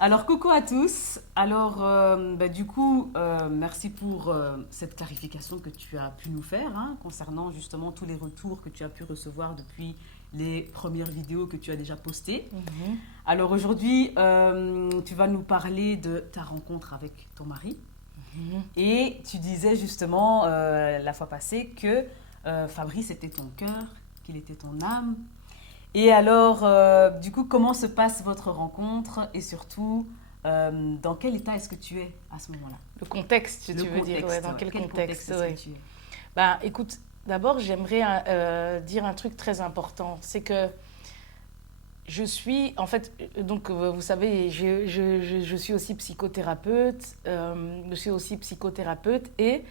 Alors, coucou à tous. Alors, du coup, merci pour cette clarification que tu as pu nous faire hein, concernant justement tous les retours que tu as pu recevoir depuis les premières vidéos que tu as déjà postées. Mhm. Alors aujourd'hui, tu vas nous parler de ta rencontre avec ton mari. Mhm. Et tu disais justement la fois passée que Fabrice était ton cœur, qu'il était ton âme. Et alors, du coup, comment se passe votre rencontre et surtout, dans quel état est-ce que tu es à ce moment-là? Le contexte, Le tu veux dire, ouais, contexte, dans ouais. quel Quel contexte contexte, est-ce que ouais. tu es? Ben, écoute, d'abord, j'aimerais dire un truc très important. C'est que je suis, en fait, donc vous savez, je suis aussi psychothérapeute, et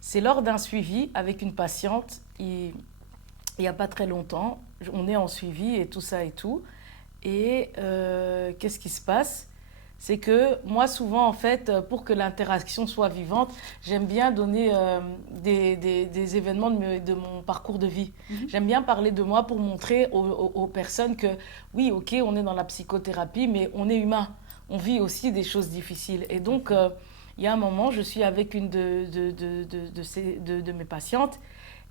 c'est lors d'un suivi avec une patiente, il n'y a pas très longtemps, on est en suivi et tout ça et tout. Et qu'est-ce qui se passe? C'est que moi, souvent, en fait, pour que l'interaction soit vivante, j'aime bien donner des événements de mon parcours de vie. Mhm. J'aime bien parler de moi pour montrer aux personnes que, oui, ok, on est dans la psychothérapie, mais on est humain. On vit aussi des choses difficiles. Et donc, il y a un moment, je suis avec une de mes patientes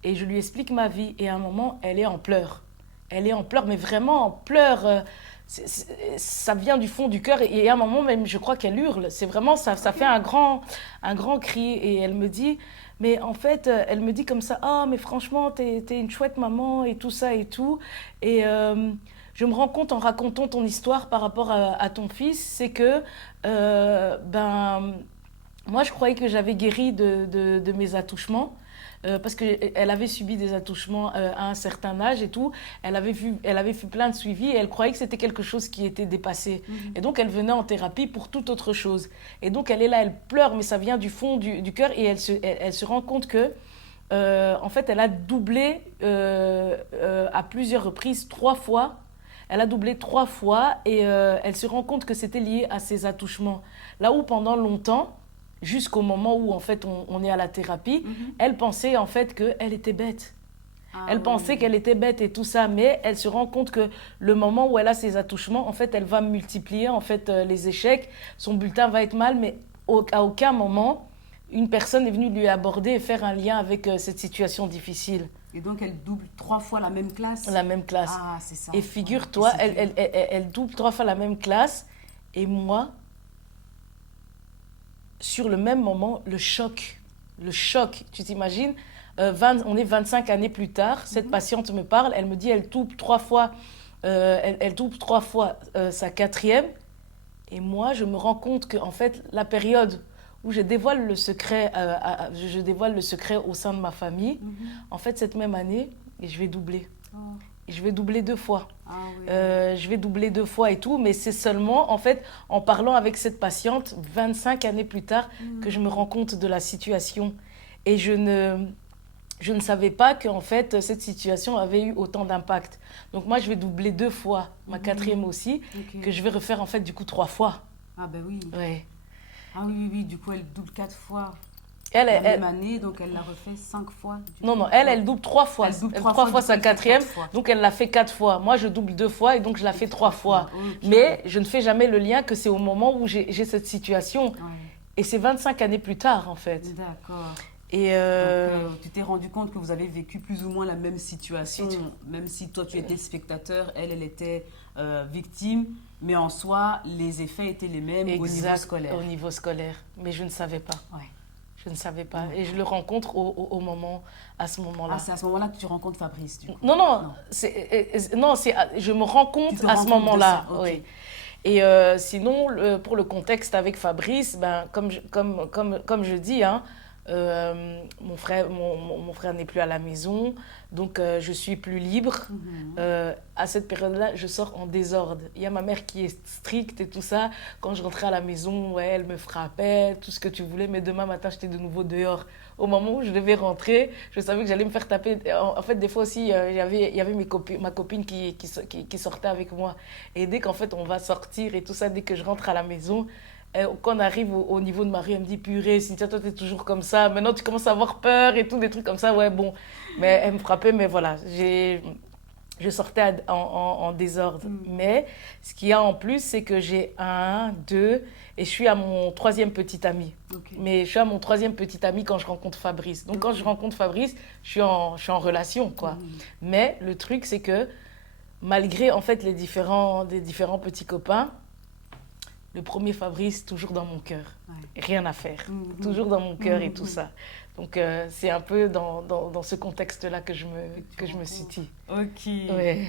et je lui explique ma vie. Et à un moment, elle est en pleurs. Elle est en pleurs, mais vraiment en pleurs. Ça vient du fond du cœur et à un moment même, je crois qu'elle hurle. C'est vraiment, ça Ok. fait un grand cri. Et elle me dit, mais en fait, elle me dit comme ça, ah, mais franchement, t'es une chouette maman et tout ça et tout. Et je me rends compte en racontant ton histoire par rapport à ton fils, c'est que, ben, moi, je croyais que j'avais guéri de mes attouchements. Parce qu'elle avait subi des attouchements à un certain âge et tout. Elle avait fait plein de suivis et elle croyait que c'était quelque chose qui était dépassé. Mhm. Et donc, elle venait en thérapie pour toute autre chose. Et donc, elle est là, elle pleure, mais ça vient du fond du cœur et elle se rend compte que, en fait, elle a doublé à plusieurs reprises, 3 fois. Elle a doublé 3 fois et elle se rend compte que c'était lié à ses attouchements. Là où pendant longtemps, jusqu'au moment où en fait on est à la thérapie, Mhm. elle pensait en fait qu'elle était bête. Ah Elle pensait oui. qu'elle était bête et tout ça, mais elle se rend compte que le moment où elle a ses attouchements, en fait, elle va multiplier en fait les échecs. Son bulletin va être mal, mais à aucun moment une personne est venue lui aborder et faire un lien avec cette situation difficile. Et donc, elle double 3 fois la même classe? La même classe. Ah, c'est ça. Et Ouais. Et figure-toi, c'est dur. elle double 3 fois la même classe. Et moi, sur le même moment, le choc, tu t'imagines, on est 25 années plus tard, cette Mhm. patiente me parle, elle me dit elle double 3 fois, elle double 3 fois sa quatrième, et moi je me rends compte que en fait la période où je dévoile le secret au sein de ma famille, Mhm. en fait cette même année, et Oh. je vais doubler 2 fois. Ah oui. Je vais doubler 2 fois et tout, mais c'est seulement, en fait, en parlant avec cette patiente, 25 années plus tard, que je me rends Mhm. compte de la situation. Et je ne savais pas qu'en fait, cette situation avait eu autant d'impact. Donc moi, je vais doubler 2 fois, ma quatrième Mhm. aussi, Ok. que je vais refaire en fait du coup 3 fois. Ah ben oui. Ouais. Ah oui, oui, oui. Du coup, elle double 4 fois Elle, la elle, même elle- année, donc elle l'a refait 5 fois, du non, non, coup. elle, Non. elle double 3 fois. Elle double Elle, trois trois fois, fois du coup, sa elle fait quatrième, 4 fois. donc elle l'a fait 4 fois. Moi, je double 2 fois et donc je la Et fais trois trois fois. fois. Ok. Mais je ne fais jamais le lien que c'est au moment où j'ai cette situation. Ouais. Et c'est 25 années plus tard, en fait. D'accord. Et Donc, tu t'es rendu compte que vous avez vécu plus ou moins la même situation, si tu- même si toi tu étais spectateur, elle était victime, mais en soi, les effets étaient les mêmes au niveau exact, scolaire. au niveau scolaire. Mais je ne savais pas. Ouais. Je ne savais pas. Et je D'accord. le rencontre à ce Ah, moment-là. c'est à ce moment-là que tu rencontres Fabrice, du coup. Non, non, Non. non, je me rends Tu compte te à rends ce compte de ça, moment-là, ok. oui. Et sinon, pour le contexte avec Fabrice, ben, comme je dis, hein, mon frère n'est plus à la maison, donc je suis plus libre. Mhm. À cette période-là, je sors en désordre. Il y a ma mère qui est stricte et tout ça. Quand je rentrais à la maison, ouais, elle me frappait, tout ce que tu voulais, mais demain matin, j'étais de nouveau dehors. Au moment où je devais rentrer, je savais que j'allais me faire taper. En fait, des fois aussi, il y avait ma copine qui sortait avec moi. Et dès qu'en fait on va sortir et tout ça, dès que je rentre à la maison, quand on arrive au niveau de Marie, elle me dit purée, Cynthia, toi t'es toujours comme ça. Maintenant tu commences à avoir peur et tout, des trucs comme ça. Ouais, bon. Mais elle me frappait, mais voilà. je sortais en désordre. Mais ce qu'il y a en plus, c'est que j'ai un, deux, et je suis à mon troisième petit ami. Ok. Mais je suis à mon troisième petit ami quand je rencontre Fabrice. Donc quand je rencontre Fabrice, je suis en relation, quoi. Mais le truc, c'est que malgré en fait les différents petits copains, le premier Fabrice, toujours dans mon cœur. Ouais. Rien à faire. Toujours dans mon cœur et tout ça. Donc c'est un peu dans ce contexte-là que je me situe. Ok. Ouais.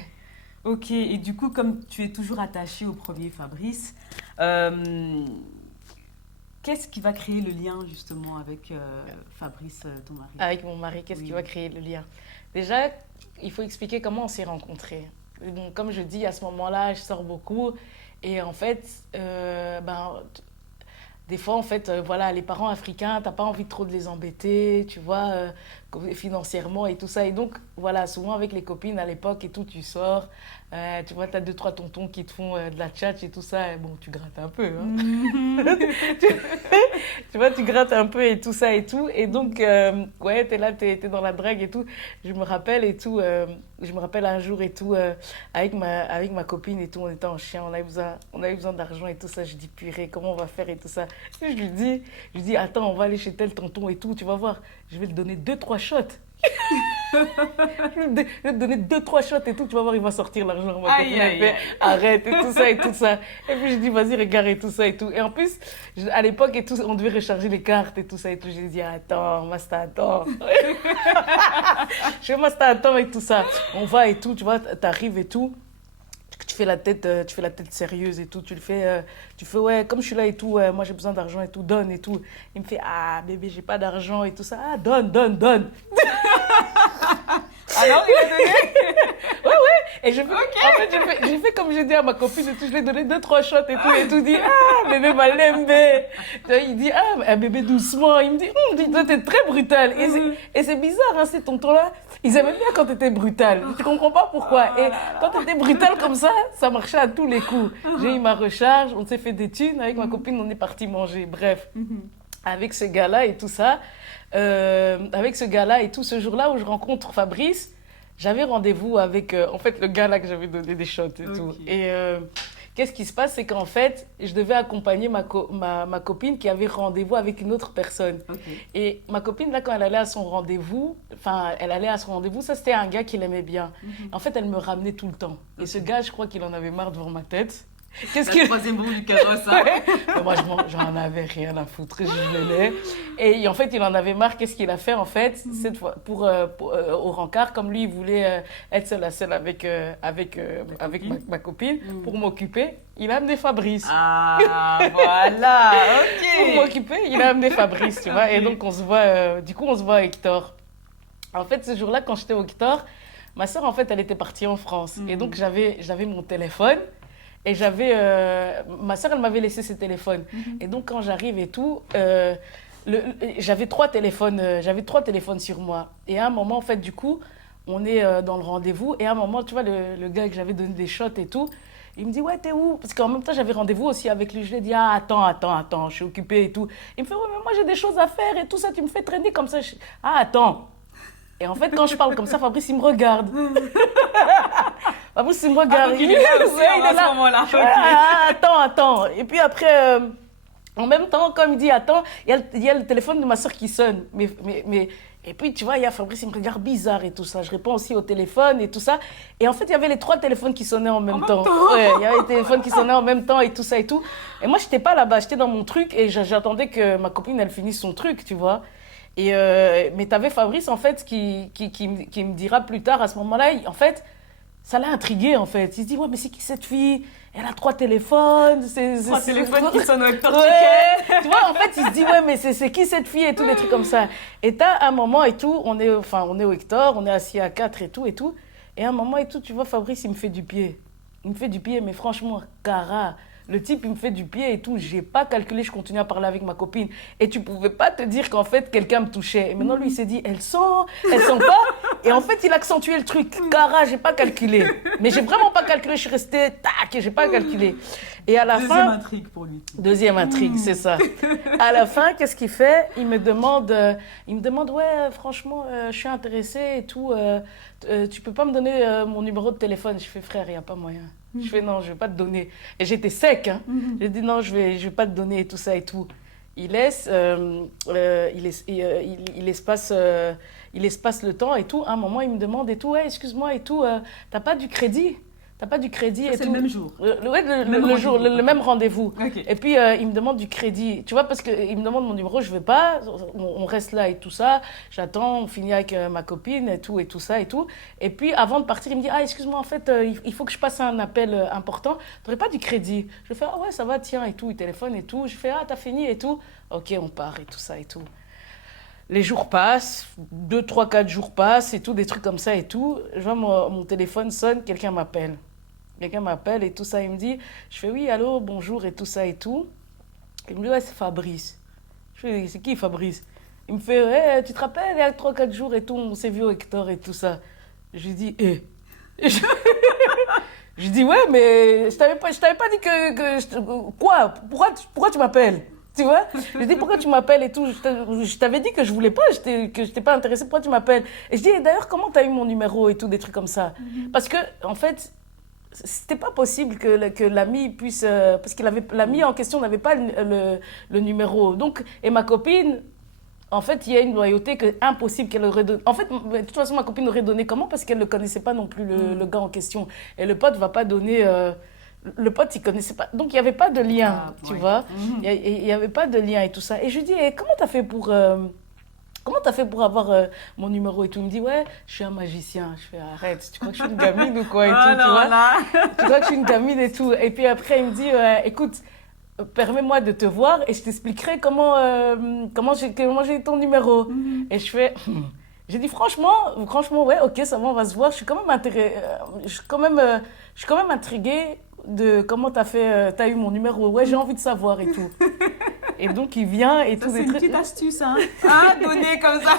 Ok, et du coup, comme tu es toujours attaché au premier Fabrice, qu'est-ce qui va créer le lien justement avec Fabrice, ton mari? Avec mon mari, qu'est-ce qui va créer le lien? Déjà, il faut expliquer comment on s'est rencontrés. Donc, comme je dis, à ce moment-là, je sors beaucoup. Et en fait, des fois, en fait, voilà, les parents africains, t'as pas envie trop de les embêter, tu vois, financièrement et tout ça. Et donc, voilà, souvent avec les copines à l'époque et tout, tu sors, tu vois, t'as deux, trois tontons qui te font de la tchatch et tout ça. Et bon, tu grattes un peu, hein. tu, tu vois, tu grattes un peu et tout ça et tout. Et donc, ouais, t'es là, t'es dans la drague et tout. Je me rappelle et tout, je me rappelle un jour et tout, avec ma copine et tout, on était en chien, on avait besoin d'argent et tout ça. Je dis, purée, comment on va faire et tout ça. Et je lui dis, attends, on va aller chez tel tonton et tout, tu vas voir, je vais te donner deux, trois shots. Je vais te donner deux, trois shots et tout, tu vas voir, il va sortir l'argent. Ma copine, elle fait, arrête et tout ça et tout ça. Et puis je dis, vas-y, regarde et tout ça et tout. Et en plus, à l'époque et tout, on devait recharger les cartes et tout ça et tout. J'ai dit, attends, Masta, attends. Je fais Masta, attends et tout ça. On va et tout, tu vois, t'arrives et tout. Tu fais la tête sérieuse et tout. Tu fais, ouais, comme je suis là et tout, moi j'ai besoin d'argent et tout, donne et tout. Il me fait, ah bébé, j'ai pas d'argent et tout ça. Ah, donne. Alors, il a donné? Ouais. Et en fait, j'ai fait comme j'ai dit à ma copine et tout. Je lui ai donné deux, trois shots et tout. Et tout dit, ah, bébé malembe. Il dit, ah, bébé doucement. Il me dit, toi, t'es très brutal. Et c'est bizarre, hein, ces tontons-là. Ils aimaient bien quand t'étais brutal. Tu comprends pas pourquoi. Et quand t'étais brutal comme ça marchait à tous les coups. J'ai eu ma recharge, on s'est fait des thunes. Avec ma copine, on est parti manger. Bref, avec ce gars-là et tout ça. Avec ce gars-là et tout, ce jour-là où je rencontre Fabrice, j'avais rendez-vous avec en fait le gars là que j'avais donné des shots et tout. Et qu'est-ce qui se passe, c'est qu'en fait, je devais accompagner ma copine qui avait rendez-vous avec une autre personne. Et ma copine là, quand elle allait à son rendez-vous, ça c'était un gars qui l'aimait bien. En fait, elle me ramenait tout le temps. Et ce gars, je crois qu'il en avait marre devant ma tête. Le troisième roue du carrosse. Hein. Mais moi, j'en avais rien à foutre. Je venais. Et en fait, il en avait marre. Qu'est-ce qu'il a fait, en fait, cette fois, au rencard, comme lui, il voulait être seul à seul avec ma copine, pour m'occuper, il a amené Fabrice. Ah, voilà, ok. Pour m'occuper, il a amené Fabrice, tu vois. Et donc, on se voit à Hector. En fait, ce jour-là, quand j'étais au Hector, ma soeur, en fait, elle était partie en France. Et donc, j'avais mon téléphone. Et ma soeur, elle m'avait laissé ses téléphones. Et donc, quand j'arrive et tout, j'avais trois téléphones sur moi. Et à un moment, en fait, du coup, on est dans le rendez-vous. Et à un moment, tu vois, le gars que j'avais donné des shots et tout, il me dit, ouais, t'es où? Parce qu'en même temps, j'avais rendez-vous aussi avec lui. Je lui ai dit, ah, attends, je suis occupée et tout. Il me fait, ouais, mais moi, j'ai des choses à faire et tout ça. Tu me fais traîner comme ça. Ah, attends. Et en fait, quand je parle comme ça, Fabrice, il me regarde. Fabrice, il me regarde. Donc il est là aussi à ce moment-là. Attends. Et puis après, en même temps, comme il dit attends, il y a le téléphone de ma soeur qui sonne. Et puis, tu vois, il y a Fabrice, il me regarde bizarre et tout ça. Je réponds aussi au téléphone et tout ça. Et en fait, il y avait les trois téléphones qui sonnaient en même temps. Ouais, il y avait les téléphones qui sonnaient en même temps et tout ça et tout. Et moi, je n'étais pas là-bas, j'étais dans mon truc et j'attendais que ma copine, elle finisse son truc, tu vois. Mais tu avais Fabrice, en fait, qui me dira plus tard, à ce moment-là, en fait, ça l'a intrigué, en fait. Il se dit, ouais, mais c'est qui cette fille? Elle a trois téléphones. Trois téléphones qui sonnent au Hector. Ouais. Tu vois, en fait, il se dit, ouais, mais c'est qui cette fille et tout, des trucs comme ça. Et t'as un moment et tout, on est au Hector, on est assis à 4 et tout. Et à un moment et tout, tu vois, Fabrice, il me fait du pied. Il me fait du pied, mais franchement, cara. Le type, il me fait du pied et tout. J'ai pas calculé, je continue à parler avec ma copine. Et tu pouvais pas te dire qu'en fait, quelqu'un me touchait. Et maintenant, lui, il s'est dit, elle sent pas. Et en fait, il accentuait le truc. Cara, j'ai pas calculé. Mais j'ai vraiment pas calculé. Je suis restée, tac, et j'ai pas calculé. Et à la fin... Deuxième intrigue pour lui. Deuxième intrigue, c'est ça. À la fin, qu'est-ce qu'il fait? Il me demande, ouais, franchement, je suis intéressée et tout. Tu peux pas me donner mon numéro de téléphone? Je fais, frère, il n'y a pas moyen. Je fais, non, je vais pas te donner. Et j'étais sec, hein. J'ai dit, non, je vais pas te donner et tout ça et tout. Il laisse, il espace le temps et tout. À un moment, il me demande et tout, ouais, excuse-moi et tout, t'as pas du crédit? T'as pas du crédit Ça, et c'est tout. le même jour. Ouais, le même rendez-vous. Ok. Et puis, il me demande du crédit. Tu vois, parce qu'il me demande mon numéro, je vais pas. On reste là et tout ça. J'attends, on finit avec ma copine et tout ça et tout. Et puis, avant de partir, il me dit, ah, excuse-moi, en fait, il faut que je passe un appel important. T'aurais pas du crédit? Je fais, ah ouais, ça va, tiens, et tout. Il téléphone et tout. Je fais, ah, t'as fini et tout. Ok, on part et tout ça et tout. Les jours passent, 2, 3, 4 jours passent et tout, des trucs comme ça et tout. Je vois mon téléphone sonne, quelqu'un m'appelle. Quelqu'un m'appelle et tout ça, il me dit, je fais oui, allô, bonjour et tout ça et tout. Il me dit, ouais, c'est Fabrice. Je fais, c'est qui Fabrice? Il me fait, ouais, tu te rappelles, il y a 3, 4 jours et tout, on s'est vu au Hector et tout ça. Je lui dis, je dis, ouais, mais je t'avais pas dit quoi? Pourquoi tu m'appelles? Tu vois? Je lui dis, pourquoi tu m'appelles et tout? Je t'avais dit que je voulais pas, que je t'ai pas intéressée, pourquoi tu m'appelles? Et je dis, d'ailleurs, comment tu as eu mon numéro et tout, des trucs comme ça? Parce que, en fait, c'était pas possible que l'ami puisse... parce que l'ami en question n'avait pas le numéro. Donc, et ma copine, en fait, il y a une loyauté que impossible qu'elle aurait donnée. En fait, de toute façon, ma copine aurait donné comment? Parce qu'elle ne connaissait pas non plus le gars en question. Et le pote ne va pas donner... le pote, il ne connaissait pas. Donc, il n'y avait pas de lien, tu vois. Il n'y avait pas de lien et tout ça. Et je lui dis, comment tu as fait pour... comment t'as fait pour avoir mon numéro et tout? Il me dit, ouais, je suis un magicien. Je fais, arrête, tu crois que je suis une gamine ou quoi et tout, tu vois? Tu crois que je suis une gamine et tout. Et puis après, il me dit, écoute, permets-moi de te voir et je t'expliquerai comment j'ai eu ton numéro. Et je fais, j'ai dit, franchement, ouais, ok, ça va, on va se voir. Je suis quand même intriguée de comment t'as eu mon numéro. Ouais, j'ai envie de savoir et tout. Et donc, il vient et tout. C'est une petite astuce, hein, à donner comme ça.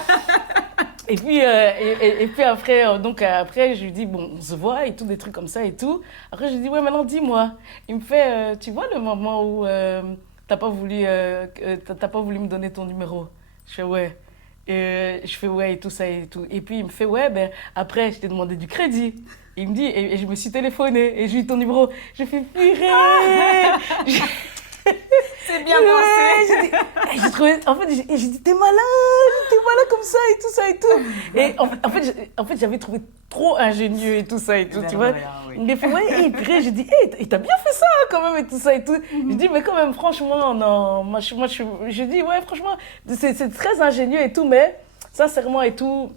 Et puis, après, je lui dis, bon, on se voit et tout, des trucs comme ça et tout. Après, je lui dis, ouais, maintenant, dis-moi. Il me fait, tu vois le moment où t'as pas voulu me donner ton numéro? Je fais, ouais. Et je fais, ouais, et tout ça et tout. Et puis, il me fait, ouais, ben, après, je t'ai demandé du crédit. Il me dit, et je me suis téléphoné et j'ai eu ton numéro. J'ai fait, purée! C'est bien pensé. J'ai trouvé, en fait, j'ai dit, t'es malade comme ça et tout ça et tout. Et en fait, j'avais trouvé trop ingénieux et tout ça et tout, tu vois. Il m'a fait, ouais, et puis j'ai dit, t'as bien fait ça quand même et tout ça et tout. Je dis, mais quand même, franchement, non, je dis, ouais, franchement, c'est très ingénieux et tout, mais sincèrement et tout,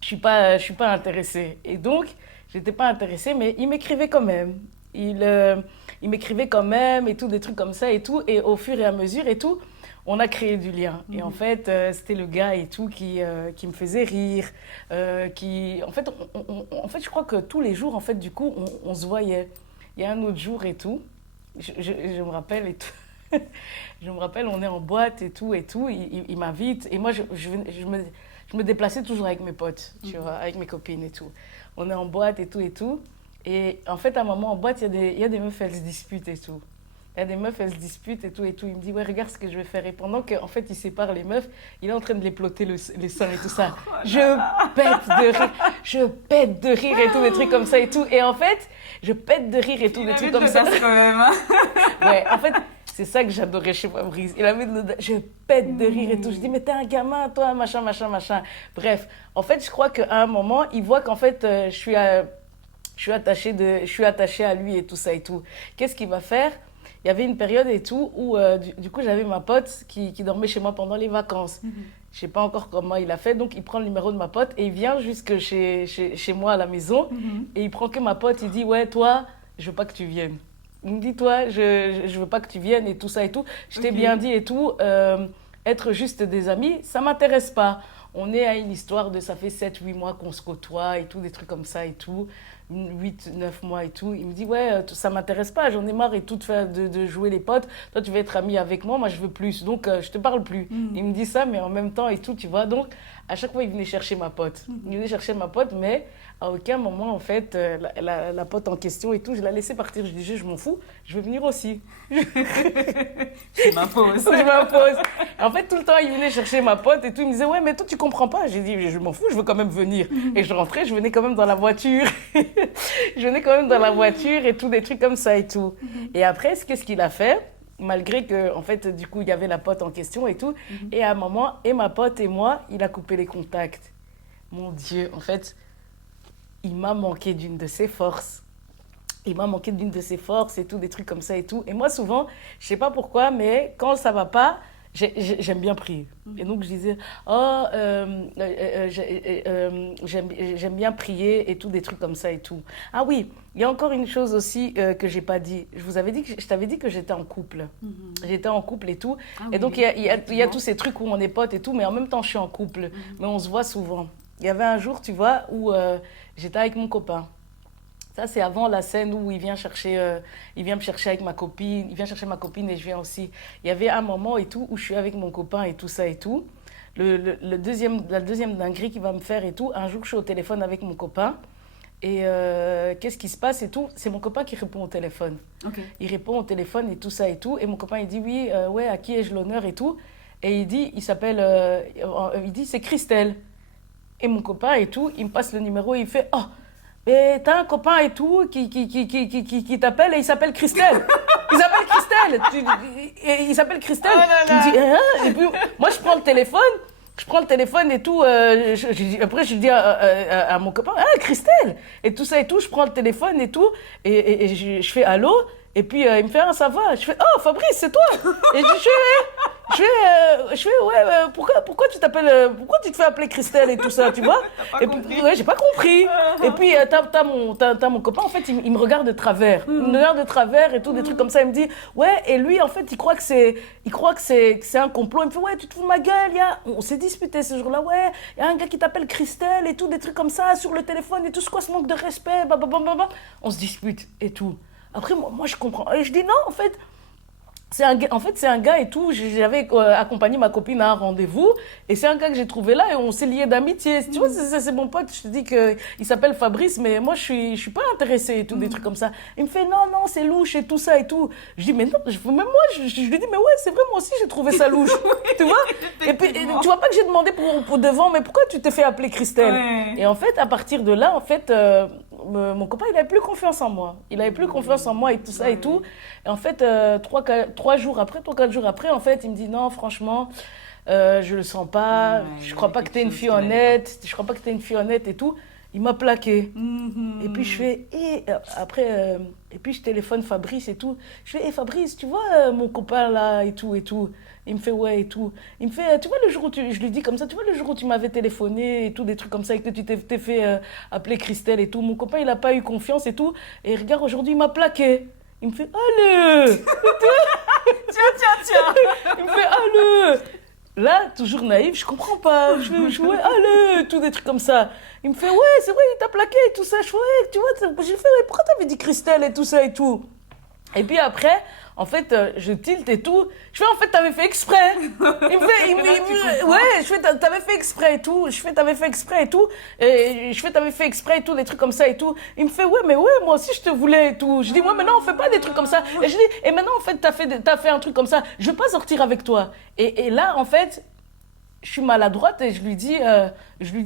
je suis pas intéressée. Et donc, j'étais pas intéressée, mais il m'écrivait quand même. Il m'écrivait quand même et tout, des trucs comme ça et tout. Et au fur et à mesure et tout, on a créé du lien. Et en fait, c'était le gars et tout qui me faisait rire. En fait, je crois que tous les jours, en fait, du coup, on se voyait. Il y a un autre jour et tout, je me rappelle et tout. Je me rappelle, on est en boîte et tout, il m'invite. Et moi, je me déplaçais toujours avec mes potes, tu vois, avec mes copines et tout. On est en boîte et tout. Et en fait, à un moment, en boîte, il y a des meufs, elles se disputent et tout. Il y a des meufs, elles se disputent et tout. Il me dit, ouais, regarde ce que je vais faire. Et pendant qu'en fait, il sépare les meufs, il est en train de les plotter les seins et tout ça. Je pète de rire et tout, des trucs comme ça et tout. Et en fait, je pète de rire et tout, des trucs comme ça. Quand même, hein. Ouais, en fait, c'est ça que j'adorais chez Fabrice. Il avait de l'audace. Je pète de rire et tout. Je dis, mais t'es un gamin, toi, machin. Bref, en fait, je crois qu'à un moment, il voit qu'en fait, je suis attachée à lui et tout ça et tout. Qu'est-ce qu'il va faire? Il y avait une période et tout où, du coup, j'avais ma pote qui dormait chez moi pendant les vacances. Je ne sais pas encore comment il a fait. Donc, il prend le numéro de ma pote et il vient jusque chez moi à la maison. Et il prend que ma pote. Il dit, ouais, toi, je veux pas que tu viennes. Il me dit, toi, je veux pas que tu viennes et tout ça et tout. Je t'ai bien dit et tout. Être juste des amis, ça m'intéresse pas. On est à une histoire de ça fait 7-8 mois qu'on se côtoie et tout, des trucs comme ça et tout. 8, 9 mois et tout. Il me dit, ouais, ça m'intéresse pas, j'en ai marre et tout de jouer les potes. Toi, tu veux être ami avec moi je veux plus. Donc, je te parle plus. Il me dit ça, mais en même temps et tout, tu vois. Donc, à chaque fois, il venait chercher ma pote. Il venait chercher ma pote, mais à aucun moment, en fait, la pote en question et tout, je la laissais partir. Je disais, je m'en fous, je vais venir aussi. Je m'impose. Je m'impose. En fait, tout le temps, il venait chercher ma pote et tout. Il me disait, ouais, mais toi, tu comprends pas. J'ai dit, je m'en fous, je veux quand même venir. Et je rentrais, je venais quand même dans la voiture. Je venais quand même dans la voiture et tout, des trucs comme ça et tout. Et après, qu'est-ce qu'il a fait? Malgré que, en fait, du coup, il y avait la pote en question et tout. Et à un moment, et ma pote et moi, il a coupé les contacts. Mon Dieu, en fait, il m'a manqué d'une de ses forces. Il m'a manqué d'une de ses forces et tout, des trucs comme ça et tout. Et moi, souvent, je sais pas pourquoi, mais quand ça va pas, j'aime bien prier. Et donc, je disais, oh, j'aime bien prier et tout, des trucs comme ça et tout. Ah oui, il y a encore une chose aussi que j'ai pas dit. Je t'avais dit que j'étais en couple. J'étais en couple et tout. Ah Et oui, donc, oui, il y a tous ces trucs où on est potes et tout, mais en même temps, je suis en couple. Mais on se voit souvent. Il y avait un jour, tu vois, où j'étais avec mon copain. Ça, c'est avant la scène où il vient me chercher avec ma copine. Il vient chercher ma copine et je viens aussi. Il y avait un moment et tout où je suis avec mon copain et tout ça et tout. La deuxième dinguerie qu'il va me faire et tout. Un jour, je suis au téléphone avec mon copain. Et qu'est-ce qui se passe et tout? C'est mon copain qui répond au téléphone. Ok. Il répond au téléphone et tout ça et tout. Et mon copain, il dit, oui, ouais, à qui ai-je l'honneur et tout. Et il dit, il dit, c'est Christelle. Et mon copain et tout, il me passe le numéro et il fait, oh, mais t'as un copain et tout qui t'appelle et il s'appelle Christelle. Il s'appelle Christelle. Il s'appelle Christelle. Oh là là. Il me dit, hein? Et puis, moi, je prends le téléphone et tout. Après, je dis à mon copain, ah, Christelle. Et tout ça et tout, je prends le téléphone et tout. Et je fais allô. Et puis, il me fait, ah, ça va. Je fais, oh, Fabrice, c'est toi. Et je fais ouais, pourquoi tu t'appelles, pourquoi tu te fais appeler Christelle et tout ça, tu vois? T'as pas Et puis, compris. ouais, j'ai pas compris. Et puis, t'as mon copain, en fait, il me regarde de travers. Il me regarde de travers et tout, des trucs comme ça. Il me dit, ouais, et lui, en fait, il croit que c'est un complot. Il me fait, ouais, tu te fous de ma gueule, on s'est disputé ce jour-là, ouais, il y a un gars qui t'appelle Christelle et tout, des trucs comme ça, sur le téléphone et tout, c'est quoi ce manque de respect, blablabla. On se dispute et tout. Après, moi, je comprends. Et je dis, non, en fait, c'est un gars et tout. J'avais accompagné ma copine à un rendez-vous. Et c'est un gars que j'ai trouvé là et on s'est liés d'amitié. Tu vois, c'est mon pote. Je te dis qu'il s'appelle Fabrice, mais moi, je suis pas intéressée et tout, des trucs comme ça. Il me fait non, non, c'est louche et tout ça et tout. Je dis, mais non, même moi, je lui dis, mais ouais, c'est vrai, moi aussi, j'ai trouvé ça louche. Tu vois? Et puis, tu vois pas que j'ai demandé pour devant, mais pourquoi tu t'es fait appeler Christelle? Ouais. Et en fait, à partir de là, en fait, mon copain, il avait plus confiance en moi. Il avait plus confiance en moi et tout ça et tout. Et en fait, 3-4 jours après, en fait, il me dit non, franchement, je le sens pas. Ouais, Je il y crois a pas que quelque t'es une chose fille qui n'allait honnête. Je crois pas que t'es une fille honnête et tout. Il m'a plaqué. Et puis je fais, après, et puis je téléphone Fabrice et tout. Je fais, Fabrice, tu vois mon copain là et tout et tout. Il me fait, ouais et tout. Il me fait, tu vois le jour où je lui dis comme ça, tu vois le jour où tu m'avais téléphoné et tout, des trucs comme ça, et que tu t'es fait appeler Christelle et tout. Mon copain, il a pas eu confiance et tout. Et regarde, aujourd'hui, il m'a plaqué. Il me fait, allez! Tiens. Il me fait, allez! Là, toujours naïf, je comprends pas. Je fais, ouais, allez! Tout des trucs comme ça. Il me fait, ouais, c'est vrai, il t'a plaqué et tout ça. Je fais, ouais, tu vois, j'ai fait, ouais, pourquoi t'avais dit Christelle et tout ça et tout? Et puis après, en fait, je tilte et tout. Je fais, en fait, t'avais fait exprès. Il me fait, ouais, je fais, t'avais fait exprès et tout. Je fais, t'avais fait exprès et tout. Et je fais, t'avais fait exprès et tout, des trucs comme ça et tout. Il me fait, ouais, mais ouais, moi aussi, je te voulais et tout. Je dis, ouais, mais non, on fait pas des trucs comme ça. Et je dis, et maintenant, en fait, t'as fait un truc comme ça. Je veux pas sortir avec toi. Et là, en fait, je suis maladroite et je lui dis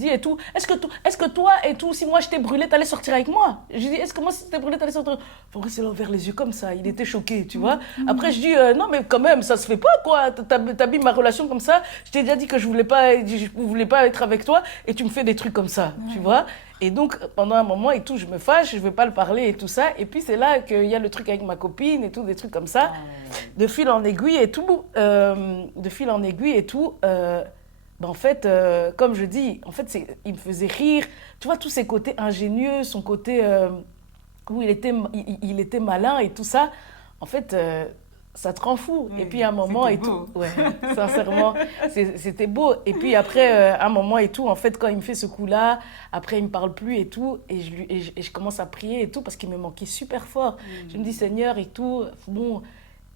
et tout, est-ce que toi et tout, si moi je t'ai brûlé, t'allais sortir avec moi? Je lui dis, est-ce que moi si t'es brûlé, t'allais sortir? Fabrice, il a ouvert les yeux comme ça, il était choqué, tu vois. Après, je dis, non, mais quand même, ça se fait pas, quoi. T'habilles ma relation comme ça. Je t'ai déjà dit que je voulais pas être avec toi et tu me fais des trucs comme ça, tu vois. Et donc, pendant un moment et tout, je me fâche, je veux pas le parler et tout ça. Et puis, c'est là qu'il y a le truc avec ma copine et tout, des trucs comme ça. De fil en aiguille et tout, ben en fait, comme je dis, en fait, il me faisait rire. Tu vois, tous ses côtés ingénieux, son côté où il était malin et tout ça. En fait, ça te rend fou. Et Oui, puis, à un moment c'était et tout, beau. ouais, sincèrement, c'était beau. Et puis après, un moment et tout, en fait, quand il me fait ce coup-là, après, il me parle plus et tout, et je commence à prier et tout, parce qu'il me manquait super fort. Je me dis, Seigneur, et tout, bon,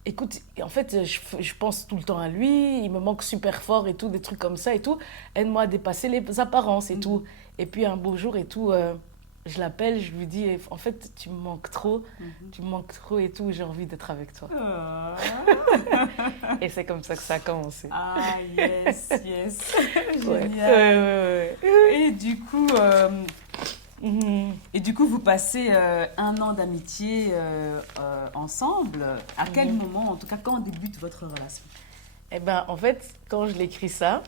écoute, en fait, je pense tout le temps à lui, il me manque super fort et tout, des trucs comme ça et tout. Aide-moi à dépasser les apparences et tout. Et puis un beau jour et tout, je l'appelle, je lui dis, en fait, tu me manques trop et tout, j'ai envie d'être avec toi. Ah, Et c'est comme ça que ça a commencé. ah, yes, yes. Ouais, Génial. ouais. Et du coup, Mhm, vous passez 1 an d'amitié ensemble. À quel mhm. moment, en tout cas, quand débute votre relation? Eh ben, en fait, quand je l'écris ça,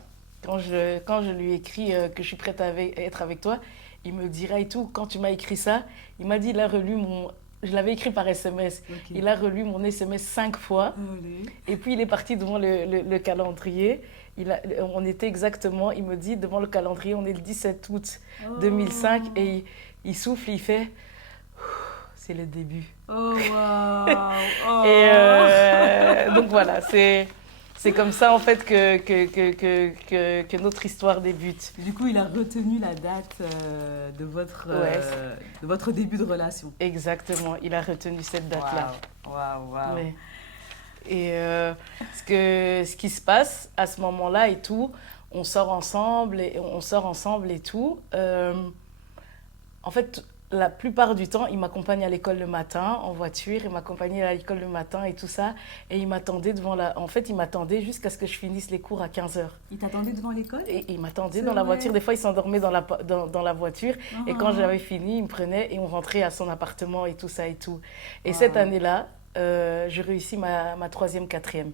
quand je lui écris que je suis prête à être avec toi, il me dira et tout. Quand tu m'as écrit ça, il m'a dit, il a relu mon. Je l'avais écrit par SMS. Ok. Il a relu mon SMS 5 fois. Allez. Et puis il est parti devant le calendrier. On était exactement, il me dit, devant le calendrier, on est le 17 août 2005. Oh, Et il souffle, il fait, c'est le début. oh, wow. Et Oh. donc voilà, c'est comme ça en fait que notre histoire débute. Du coup, il a retenu la date Ouais, de votre début de relation. exactement. Il a retenu cette date-là. Waouh, waouh, waouh. Ouais. Et ce qui se passe à ce moment-là et tout, on sort ensemble et tout. En fait, la plupart du temps, il m'accompagne à l'école le matin en voiture, il m'accompagnait à l'école le matin et tout ça. Et il m'attendait En fait, il m'attendait jusqu'à ce que je finisse les cours à 15 heures. Il t'attendait devant l'école? Et il m'attendait C'est dans la voiture. vrai. Des fois, il s'endormait dans la voiture. Et quand Ah, j'avais fini, il me prenait et on rentrait à son appartement et tout ça et tout. Et cette waouh. année-là, je réussis ma troisième, quatrième.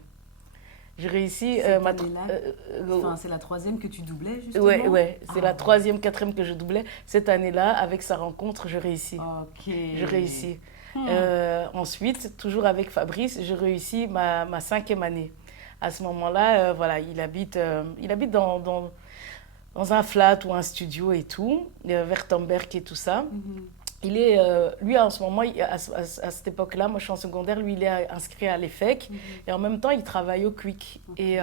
Je réussis Cette année-là, euh, enfin, c'est la troisième que tu doublais, ouais, justement? ouais, c'est la Ah, troisième, quatrième que je doublais. Cette année-là, avec sa rencontre, je réussis. ok. Je réussis. Hmm. Ensuite, toujours avec Fabrice, je réussis ma cinquième année. À ce moment-là, voilà, il habite dans un flat ou un studio et tout, vers Tomberg et tout ça. Mhm. Lui, en ce moment, à cette époque-là, moi je suis en secondaire, lui il est inscrit à l'EFEC Mhm. et en même temps il travaille au Quick. Ok. Et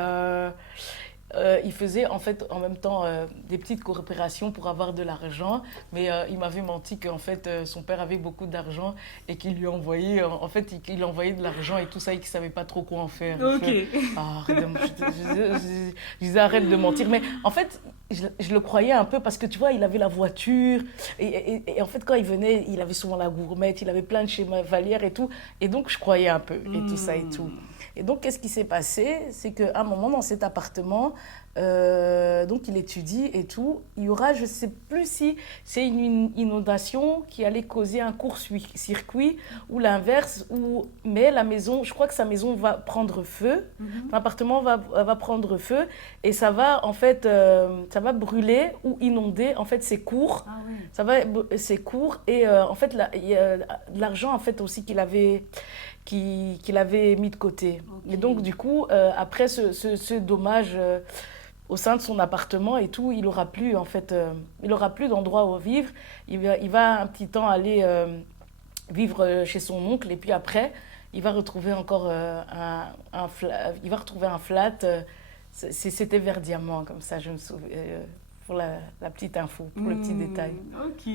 il faisait en fait en même temps des petites coopérations pour avoir de l'argent, mais il m'avait menti qu'en fait son père avait beaucoup d'argent et qu'il lui envoyait, en fait il envoyait de l'argent et tout ça et qu'il savait pas trop quoi en faire. Ok. Arrête je disais arrête de mentir, mais en fait je le croyais un peu parce que tu vois il avait la voiture et en fait quand il venait il avait souvent la gourmette, il avait plein de chevalières et tout, et donc je croyais un peu et tout ça et tout. Hmm. Et donc, qu'est-ce qui s'est passé? C'est qu'à un moment, dans cet appartement, donc il étudie et tout, il y aura, je ne sais plus si c'est une inondation qui allait causer un court-circuit ou l'inverse, mais la maison, je crois que sa maison va prendre feu, Mhm. l'appartement va prendre feu, et ça va en fait, ça va brûler ou inonder en fait ses cours. Ah oui. Ses cours, et en fait, il y a de l'argent en fait aussi qu'il avait mis de côté. Et donc, Ok. du coup, après ce dommage au sein de son appartement et tout, il aura plus, en fait, il aura plus d'endroit où vivre. Il va un petit temps aller vivre chez son oncle, et puis après, il va retrouver encore il va retrouver un flat. C'était vers Diamant, comme ça, je me souviens, pour la petite info, pour le petit détail. Hmm. Ok.